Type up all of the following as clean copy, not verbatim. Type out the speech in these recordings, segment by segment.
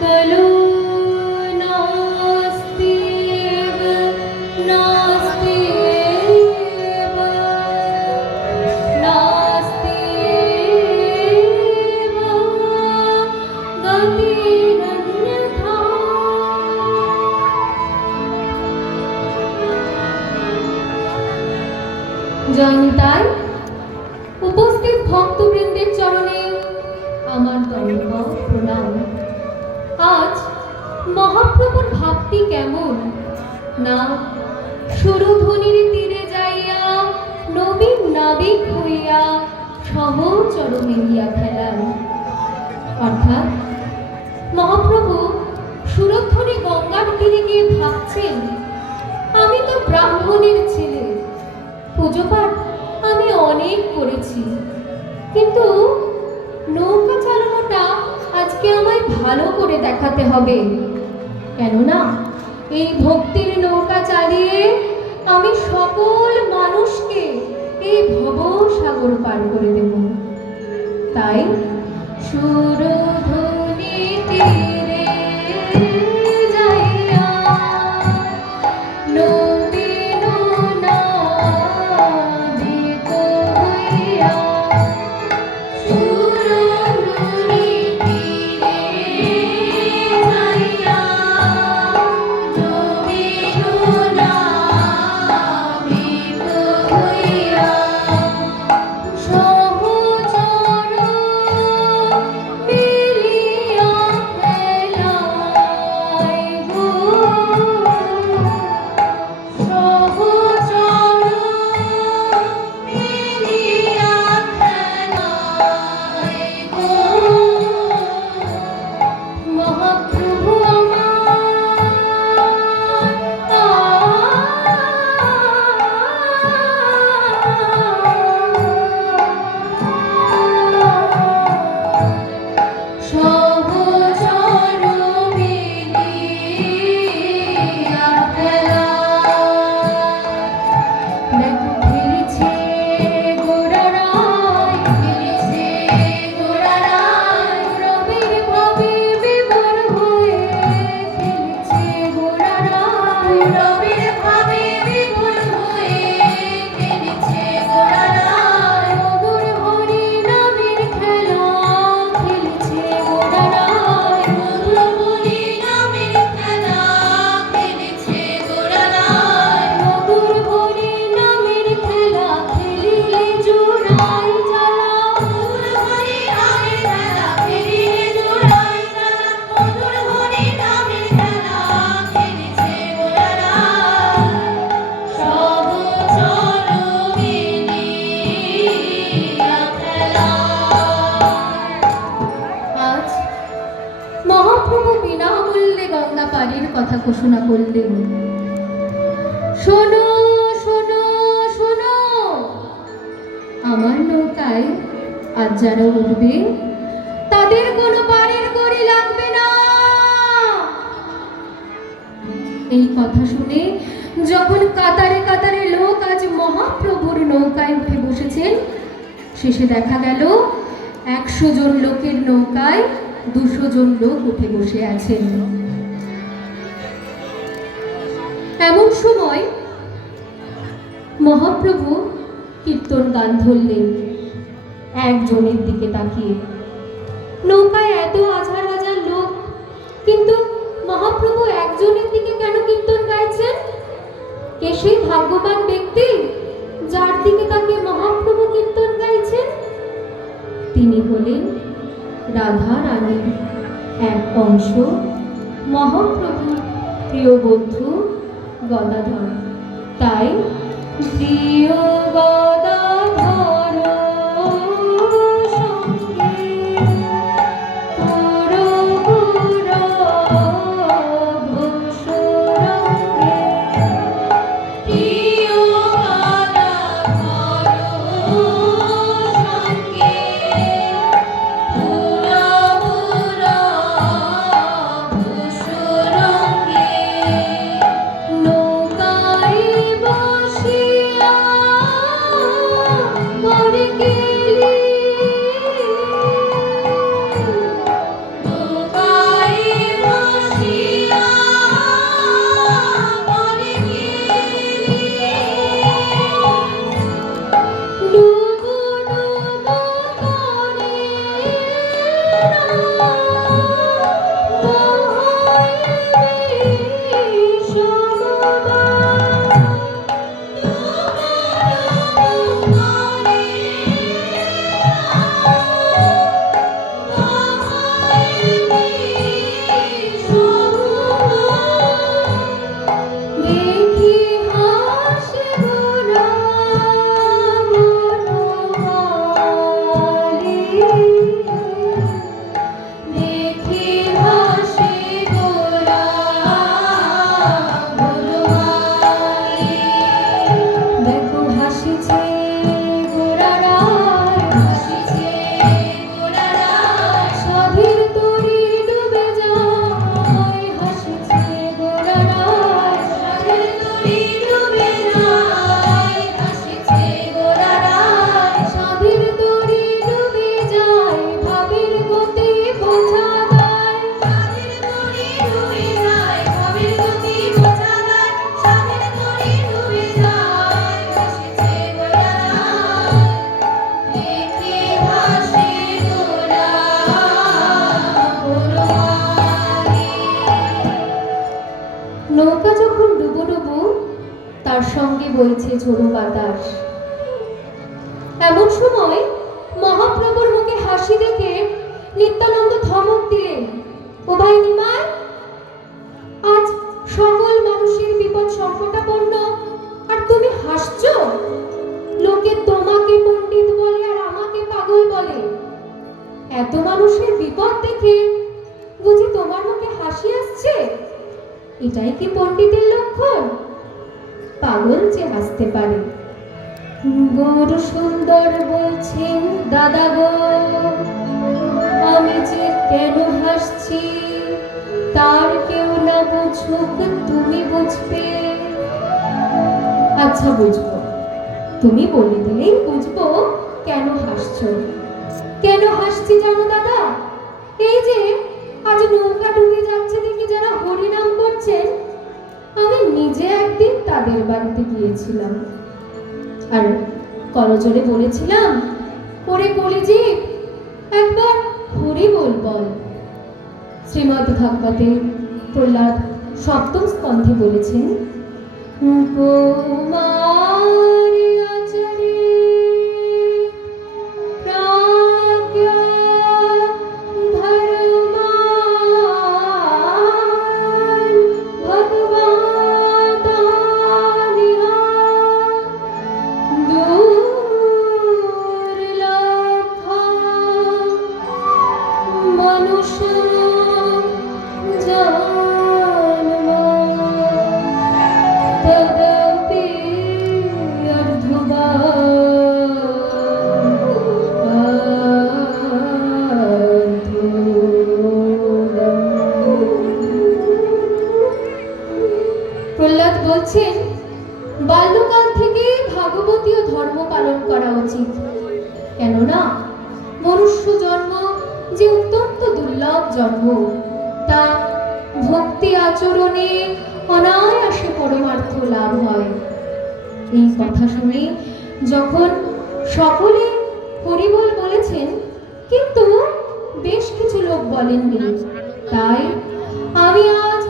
खलु नास्त्येव नास्त्येव नास्त्येव गतिरन्यथा। জয়নিতাই, উপস্থিত ভক্তবৃন্দের চরণে আমার দণ্ডবৎ প্রণাম। আজ মহাপ্রভুর ভাবটি কেমন না, সুরধ্বনির তীরে যাইয়া নবীন নাবিক হইয়া সহচর মেলিয়া খেলান। অর্থাৎ মহাপ্রভু সুরধ্বনি গঙ্গার তীরে গিয়ে ভাবছেন, আমি তো ব্রাহ্মণের ছেলে, পুজোপাঠ আমি অনেক করেছি, কিন্তু নৌকা চালানোটা আজকে আমায় ভালো করে দেখাতে হবে। কেননা এই ভক্তির নৌকা চালিয়ে আমি সকল মানুষকে এই ভবসাগর পার করে দেব। তাই সুরধ্বনি তীরে যাইয়া নবীন নাবিক হইয়া সুরধ্বনি তীরে যাইয়া নবীন নাবিক হইয়া সহচর মিলিয়া খেলায় গো, সহচর মিলিয়া খেলায় গো। মহাপ্রভু সহচর মিলিয়া খেলায়। দেখো খেলেছে গোড়ারায়, খেলেছে গোড়ারায়, রবির ভাবে বিভোর হয়ে খেলেছে গোড়ারায়, রবির ভাবে বিভোর হয়ে খেলেছে গোড়ারায়। মধুর হরি নামের খেলা খেলেছে গোড়ারায়, মধুর হরি নামের খেলা খেলেছে গোড়ারায়। মধুর হরি নামের খেলা খেলিলে জোড়াই জ্বালা, মধুর হরি নামের খেলা খেলিলে জোড়াই জ্বালা। মধুর হরি নামের খেলা খেলেছে গোড়ারায়, সহচর মিলিয়া খেলায়। আজ মহাপ্রভু বিনামূল্যে গঙ্গা পাড়ির কথা ঘোষণা করলেন। শোনো শোনো শোনো, আমার নৌকায় আজ যারা উঠবে তাদের কোনো বাড়ির গড়ি লাগবে না। এই কথা শুনে যখন কাতারে কাতারে লোক আজ মহাপ্রভুর নৌকায় উঠে বসেছেন, শেষে দেখা গেল 100 জন লোকের নৌকায় 200 জন লোক উঠে বসে আছেন। এমন সময় মহাপ্রভু কীর্তন গান ধরলেন একজনের দিকে তাকিয়ে। নৌকায় এত হাজার হাজার লোক, কিন্তু মহাপ্রভু একজনের দিকে কেন কীর্তন গাইছেন? কে সেই ভাগ্যবান ব্যক্তি যার দিকে তাকিয়ে মহাপ্রভু কীর্তন গাইছেন? তিনি হলেন রাধা রানীর এক অংশ, মহাপ্রভুর প্রিয় বন্ধু গদাধর। তাই প্রিয় গদাধর সঙ্গে প্রিয় নৌকায় বসিয়া একসঙ্গে বইছে ঝোড়ো বাতাস। এমন সময় মহাপ্রভুর মুখে হাসি দেখে নিত্যানন্দ ধমক দিলেন, ও ভাই নিমাই, আজ সকল মানুষের বিপদ সংকটাপন্ন আর তুমি হাসছো? লোকে তোমাকে পণ্ডিত বলে আর আমাকে পাগল বলে। এত মানুষের বিপদ দেখে বুঝি তোমার মুখে হাসি আসছে? এটাই কি পণ্ডিতের লক্ষণ? পাগল যে হাসতে পারে। গৌর সুন্দর বলছেন, দাদা গো, আমি যে কেন হাসছি তার কেউ না বুঝুক, তুমি বুঝবে। আচ্ছা বুঝবো, তুমি বলে দিলেই বুঝবো কেন হাসছো। কেন হাসছি জানো দাদা? এই যে আজ নৌকা ডুবে যাচ্ছে দেখে যারা হরিনাম করছেন, আমি নিজে একদিন তাদের বাড়িতে গিয়েছিলাম আর করজোরে বলেছিলাম, ওরে কলিজি একবার হরি বল বল। শ্রীমদ্ ভাগবতে প্রহ্লাদ সপ্তম স্কন্ধে বলেছেন, প্রহ্লাদ বলছেন, বাল্যকাল থেকে ভাগবতীয় ধর্ম পালন করা উচিত। কেননা মনুষ্য জন্ম যে অত্যন্ত দুর্লভ জন্ম, তা ভক্তি আচরণে অনায়াসে পরমার্থ লাভ হয়। এই কথা শুনে যখন সকলে হরিবল বলেছেন, কিন্তু বেশ কিছু লোক বলেননি, তাই আমি আজ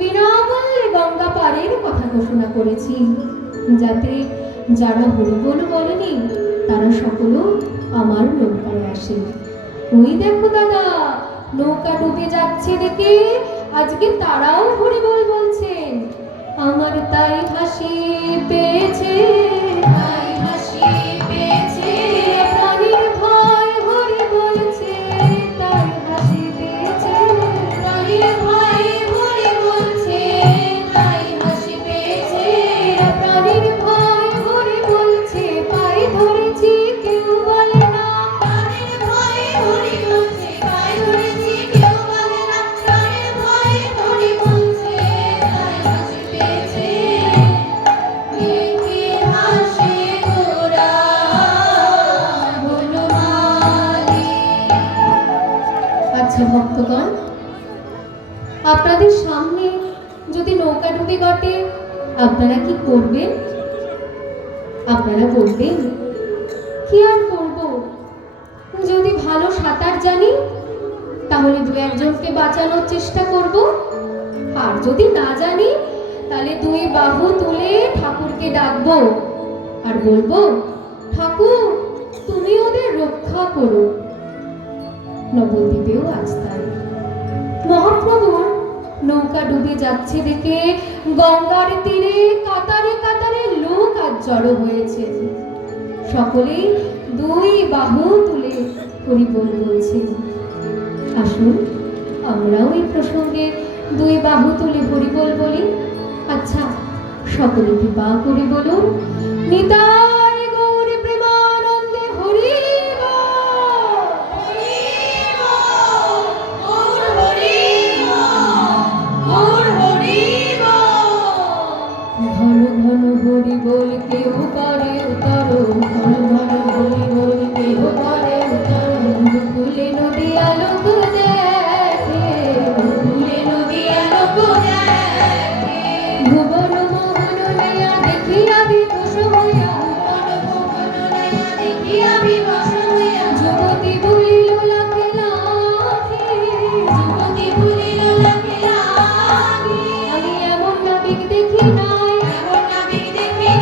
বিনামূল্যে গঙ্গা পারের কথা ঘোষণা করেছি, যাতে যারা হরিবল বলেনি তারা সকলেও আমার নৌকায় আসে। ওই দেখো দাদা, নৌকা ডুবে যাচ্ছে দেখে আজকে তারাও হরিবল বলছেন। আমার তাই হাসি পেয়েছে, তাই হাসি পেয়েছে, প্রাণীর ভয় হরি বলছে, তাই হাসি পেয়েছে, প্রাণীর ভয় হরি বলছে, তাই হাসি পেয়েছে, প্রাণীর ভয় হরি বলছে, পায়ে ধরেছি কেউ বলে না, প্রাণীর ভয় হরি বলছে, পায়ে ধরেছি কেউ বলে না, প্রাণীর ভয় হরি বলছে, তাই হাসি পেয়েছে, কে হাসে তোরা বনমালী। আচ্ছা ভক্তগণ, আপনাদের সামনে যদি নৌকা ডুবে ঘটে আপনারা কি করবেন? আপনারা বলবেন, কি আর করব, যদি ভালো সাঁতার জানি তাহলে দু একজনকে বাঁচানোর চেষ্টা করব, আর যদি না জানি তাহলে দুই বাহু তুলে ঠাকুরকে ডাকবো আর বলবো, ঠাকুর তুমি ওদের রক্ষা করো। নবদ্বীপেও আজ তাই। মহাপ্রভুর নৌকা ডুবে যাচ্ছে দেখে গঙ্গার তীরে কাতারে কাতারে লোক আজ জড়ো হয়েছে। সকলেই দুই বাহু তুলে হরিবল বলছে। আসুন আমরাও এই প্রসঙ্গে দুই বাহু তুলে হরিবল বলি। আচ্ছা সকলে কৃপা করে বলুন, নিতাই গৌর প্রেমানন্দে হরি ঘন ঘন হরি বল কেউ করে উতরো, ঘন ঘন হরি বল কেউ করে উতরো, কুলে নদী আলোক দেখে, কুলে নদী আলোক দেখে, ভুবন মোহন লয়া দেখিয়া বিবশ হইয়া, ভুবন মোহন লয়া দেখিয়া বিবশ হইয়া, যুবতী বলিল লাখে লাখে, যুবতী বলিল লাখে লাখে, আমি এমন নাবিক দেখি নাই, এমন নাবিক দেখি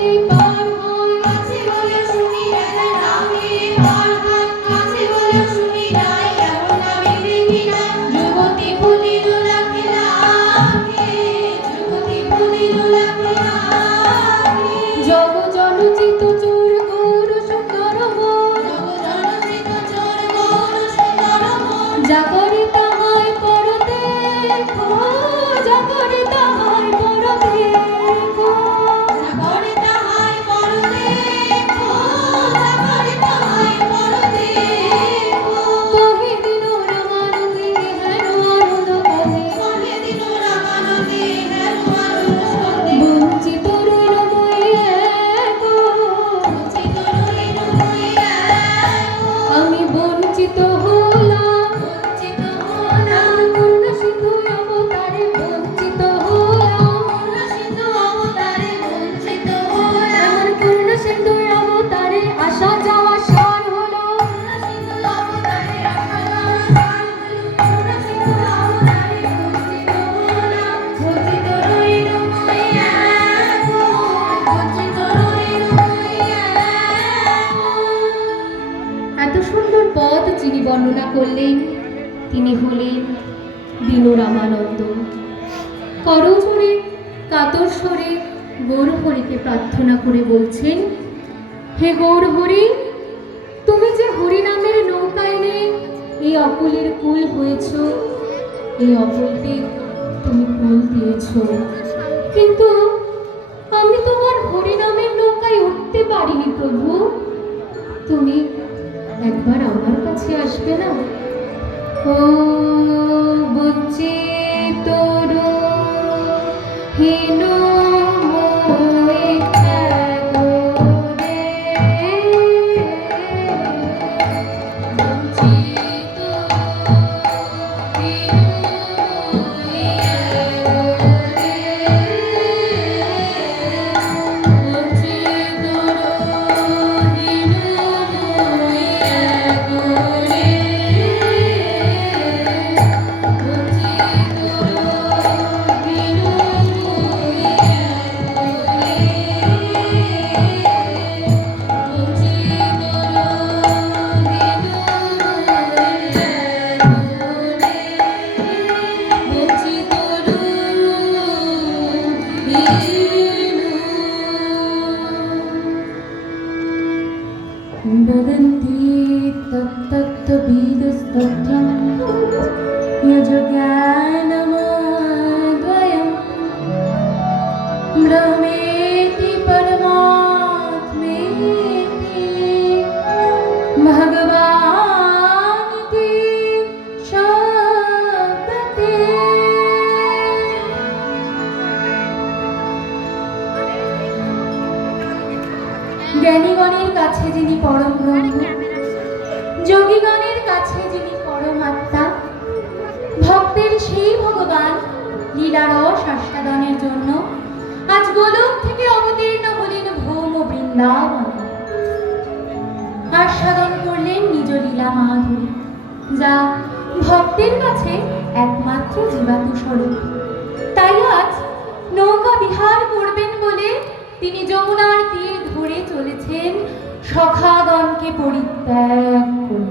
বলে পার হয়, আছে বলে শুনি রাজা নামে পার হয়, আছে বলে শুনি নাই এমন আমি দেখি না। যুবতী ফুলিল লাখে লাখে, যুবতী ফুলিল লাখে লাখে। জগ জনচিত চোর গৌর সুন্দর মন, জগ জনচিত চোর গৌর সুন্দর মন। জাগরে তাহাই পর দেখো, জাগরে তাহাই পর দেখো, জাগরে তাহাই পর দেখো, জাগরে তাহাই পর দেখো। কহে দিল রামানন্দে হেন আনন্দ কহে, কহে দিল রামানন্দে হেন আনন্দ সন্দে। বঞ্চিত রইল মই এগো, বঞ্চিত রইল মই এগো। আমি বঞ্চিত হলাম, বঞ্চিত হলাম। করুণা সিন্ধু অবতারে বঞ্চিত হলাম, করুণা সিন্ধু অবতারে বঞ্চিত হলাম। এমন করুণা সিন্ধু অবতারে আসা যাওয়া সার হলো, করুণা সিন্ধু অবতারে আসা যাওয়া সার হলো। করুণা সিন্ধু অবতারে বঞ্চিত হলাম, বঞ্চিত রইল মই এগো, বঞ্চিত রইল মই এগো। এত সুন্দর পদ যিনি বর্ণনা করলেন তিনি হলেন দীন রামানন্দ। করজোড়ে কাতর স্বরে গৌরহরিকে প্রার্থনা করে বলছেন, হে গৌরহরি, তুমি যে হরিনামের নৌকা এনে এই অকুলের কুল হয়েছ, এই অকুলকে তুমি কুল দিয়েছ, কিন্তু আমি তোমার হরিনামের নৌকায় উঠতে পারিনি প্রভু। তুমি একবার আমার কাছে আসবে না? ও বঞ্চিত হীন মোহে ত্যাগো রে, বঞ্চিত হীন মোহে ত্যাগো রে, বঞ্চিত হীন মোহে ত্যাগো রে। वदन्ति तत्तत्त्वविदस्तथ्यं यज्ज्ञानमद्वयं ब्रह्मेति परमात्मेति भगवानिति शब्दते। জ্ঞানীগণের কাছে যিনি পরম ব্রহ্ম, যোগীগণের কাছে যিনি পরমাত্মা, ভক্তের সেই ভগবান লীলারস আস্বাদনের জন্য আজ গোলক থেকে অবতীর্ণ হলেন ভৌম বৃন্দাবনে। আস্বাদন করলেন নিজ লীলা মাধুরী, যা ভক্তের কাছে একমাত্র জীবাত্ম স্বরূপ। তাই আজ নৌকা বিহার করবেন বলে তিনি যমুনার তীর ধরে চলেছেন সখাগণকে পরিত্যাগ করে।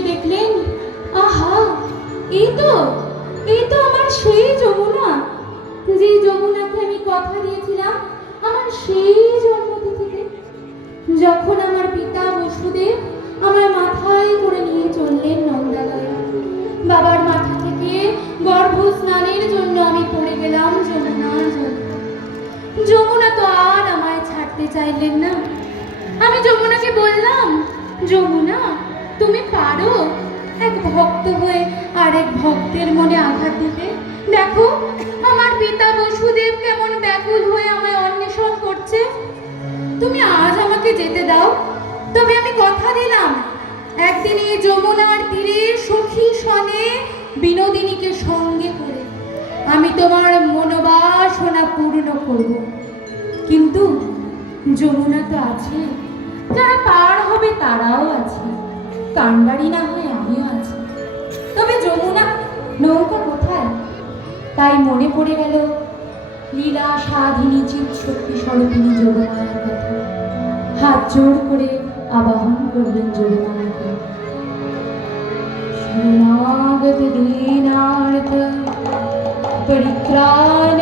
এসে দেখলেন, আহা, এই তো আমার সেই যমুনা, যে যমুনাকে আমি কথা দিয়েছিলাম আমার সেই জন্মতিথিতে, যখন আমার পিতা বসুদেব আমার মাথায় করে নিয়ে চললেন নন্দালয়ে। বাবার মাথা থেকে গর্ভ স্নানের জন্য আমি পড়ে গেলাম যমুনার জলে। যমুনা তো আর আমায় ছাড়তে চাইলেন না। আমি যমুনাকে বললাম, যমুনা, তুমি পারো এক ভক্ত হয়ে আরেক ভক্তের মনে আঘাত দিতে? দেখো আমার পিতা বসুদেব কেমন ব্যাকুল হয়ে আমায় অন্বেষণ করছে। তুমি আজ আমাকে যেতে দাও, তবে আমি কথা দিলাম একদিন এই যমুনার তীরে সখী সনে বিনোদিনীকে সঙ্গে করে আমি তোমার মনোবাসনা পূর্ণ করব। কিন্তু যমুনা তো আছে, যারা পার হবে তারাও আছে, কানবাড়ি না হয় আমিও আছি, তবে যমুনা নৌকা কোথায়? তাই মনে পড়ে গেল লীলা সাধিনী চিৎ শক্তি স্বরূপিনী যোগমায়ার কথা। হাত জোর করে আবাহন করলেন যোগমায়াকে। শরণাগত দীনার্থ পরিত্রাণ